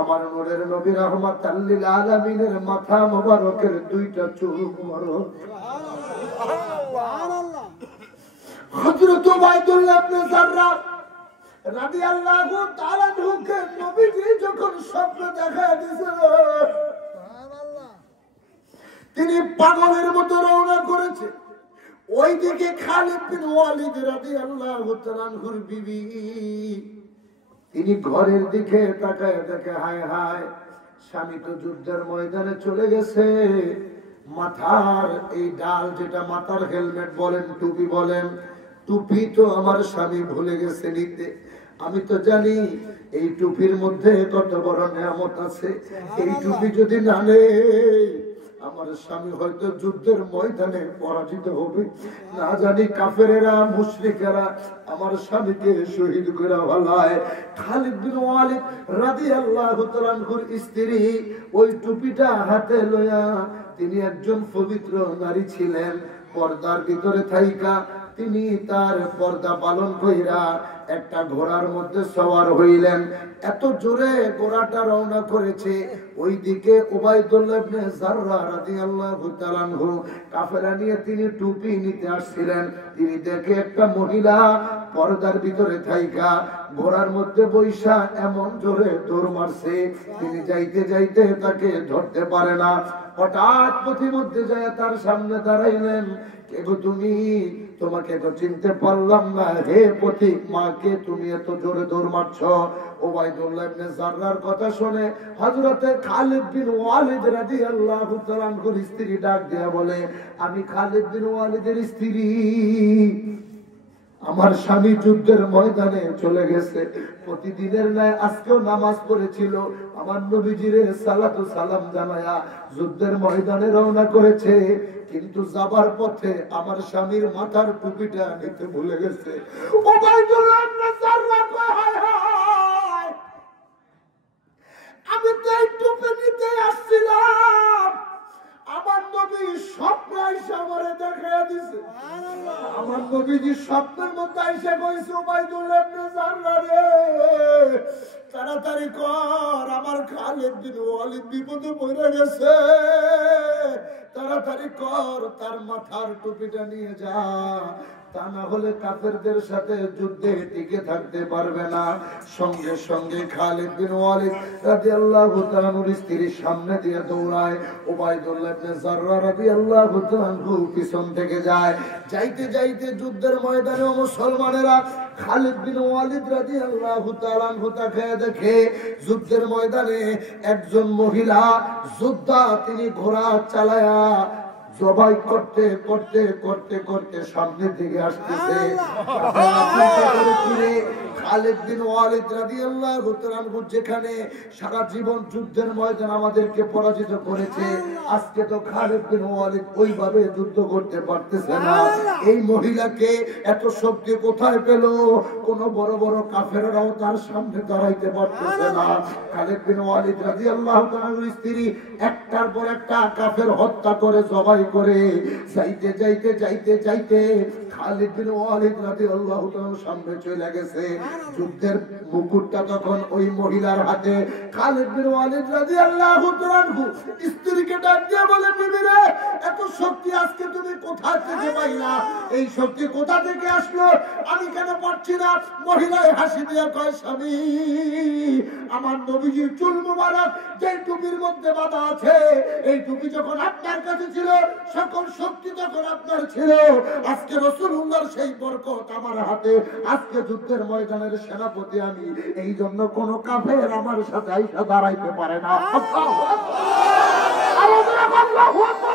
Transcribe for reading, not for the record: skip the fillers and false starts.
আমার নূরের নবী রাহমাতাল লিল আলামিনের মাথা মোবারকের দুইটা চুল মোবারক সুবহানাল্লাহ। হযরত উবাইদুল্লাহ ইবনে যাররা রাদিয়াল্লাহু তাআলা কে নবীজি যখন স্বপ্ন দেখা দিয়েছিল, সুবহানাল্লাহ, তিনি পাগলের মতো রওনা করেছে। ওইদিকে খালিদ বিন ওয়ালিদ রাদিয়াল্লাহু তাআলা আনহুর বিবি, তিনি ঘরের দিকে তাকায় দেখে হায় হায় স্বামী তো যুদ্ধের ময়দানে চলে গেছে। মাথার এই ডাল, যেটা মাথার হেলমেট বলেন, টুপি বলেন, টুপি তো আমার স্বামী ভুলে গেছে নিতে। আমি তো জানি এই টুপির মধ্যে কত বড় নিয়ামত আছে। এই টুপি যদি না নেই আমার স্বামী হয়তো যুদ্ধের ময়দানে পরাজিত হবে। না জানি কাফেরেরা মুশরিকেরা আমার স্বামীকে শহীদ করে ফেলায়। খালিদ বিন ওয়ালিদ রাদিয়াল্লাহু তাআলা আনহুর স্ত্রী ওই টুপিটা হাতে লইয়া, তিনি একজন পবিত্র নারী ছিলেন, পর্দার ভিতরে থাইকা তিনি তার পর্দা পালন কইরা একটা ঘোড়ার মধ্যে সওয়ার হইলেন। এত জোরে ঘোড়াটা রওনা করেছে। ওইদিকে উবাইদুল্লাহ ইবনে যাররা রাদিয়াল্লাহু তাআলা আনহু কাফেলা নিয়ে তিনি টুপি নিতে আসছিলেন। তিনি দেখে একটা মহিলা পর্দার ভিতরে থাইকা ঘোড়ার মধ্যে বৈশা এমন জোরে দৌড় মারছে, তিনি যাইতে যাইতে তাকে ধরতে পারে না। হঠাৎ পথিমধ্যে যায় তার সামনে দাঁড়াইলেন, কে গো তুমি? তোমাকে তো চিনতে পারলাম না। হে পথিক, মাকে তুমি এত জোরে দৌড় মারছো? উবাইদুল্লাহ ইবনে যাররার কথা শুনে হযরতে খালিদ বিন ওয়ালিদ রাদিয়াল্লাহু তাআলা আনহুর স্ত্রী ডাক দিয়া বলে, আমি খালিদ বিন ওয়ালিদের স্ত্রী, আমার স্বামী যুদ্ধের ময়দানে চলে গেছে। প্রতিদিনের ন্যায় আজকেও নামাজ পড়েছিল, আমার নবীজিরে সালাতু সালাম জানায়া যুদ্ধের ময়দানে রওনা করেছে। কিন্তু যাবার পথে আমার স্বামীর মাথার টুপিটা নিতে ভুলে গেছে। উবাইদুল্লাহ ইবনে যাররা কয়, হায় হায়, আমি তো এই টুপি নিতে আসছিলাম, আমার নবী স্বপ্নে এসে আমারে দেখাইয়া দিছে। আমার নবীজি স্বপ্নের মধ্যে এসে কইছে, উবাইদুল্লাহ ইবনে যাররা রে, তাড়াতাড়ি কর, আমার খালিদ বিন ওয়ালিদ বিপদে পড়ে গেছে, তাড়াতাড়ি কর, তার মাথার টুপিটা নিয়ে যা, তা না হলে কাফেরদের সাথে যুদ্ধে টিকে থাকতে পারবে না। সঙ্গে সঙ্গে খালিদ বিন ওয়ালিদ রাদিয়াল্লাহু তাআলা আনহুর স্ত্রীর সামনে দিয়ে দৌড়ায়। উবাইদুল্লাহ ইবনে যাররা রাদিয়াল্লাহু তাআলা আনহু পিছন থেকে যায়। যাইতে যাইতে যুদ্ধের ময়দানে মুসলমানেরা খালিদ বিন ওয়ালিদ রাদিয়াল্লাহু তাআলা আনহু তাকে দেখে যুদ্ধের ময়দানে একজন মহিলা যোদ্ধা, তিনি ঘোড়া চালায়া জবাই করতে করতে করতে করতে সামনের দিকে আসতেছে। খালিদ বিন ওয়ালিদ রাদিয়াল্লাহু তাআলা আনহু যেখানে সারা জীবন যুদ্ধের ময়দান আমাদেরকে পরাজিত করেছে, আজকে তো খালিদ বিন ওয়ালিদ ওইভাবে যুদ্ধ করতে পারতেছে না। এই মহিলাকে এত শক্তি কোথায় পেল? কোন বড় বড় কাফেররাও তার সামনে দাঁড়াইতে পারতেছে না। খালিদ বিন ওয়ালিদ রাদিয়াল্লাহু তাআলা আনহুর স্ত্রী একটার পর একটা কাফের হত্যা করে জবাই করে যাইতে যাইতে যাইতে যাইতে খালিদ বিন ওয়ালিদ রাদিয়াল্লাহু তাআলার সামনে চলে গেছে। যুদ্ধের মুকুটটা তখন ওই মহিলার হাতে। খালিদ বিন ওয়ালিদ রাদিয়াল্লাহু তাআলা স্ত্রীকে ডাক দিয়ে বলে, বিবি রে, এত শক্তি আজকে তুমি কোথা থেকে পাইলা? এই শক্তি কোথা থেকে আসলো? আমি কেন পারছি না? মহিলায় হাসি দিয়ে কয়, স্বামী, আমার নবীজির চুল মুবারক যে টুপির মধ্যে বাঁধা আছে, এই টুপি যখন আপনার কাছে ছিল, সকল শক্তি যখন আপনার ছিল, আজকে রাসূলুল্লাহর সেই বরকত আমার হাতে, আজকে যুদ্ধের ময়দানের সেনাপতি আমি, এই জন্য কোন কাফের আমার সাথে আইসা দাঁড়াইতে পারে না। আল্লাহু আকবার।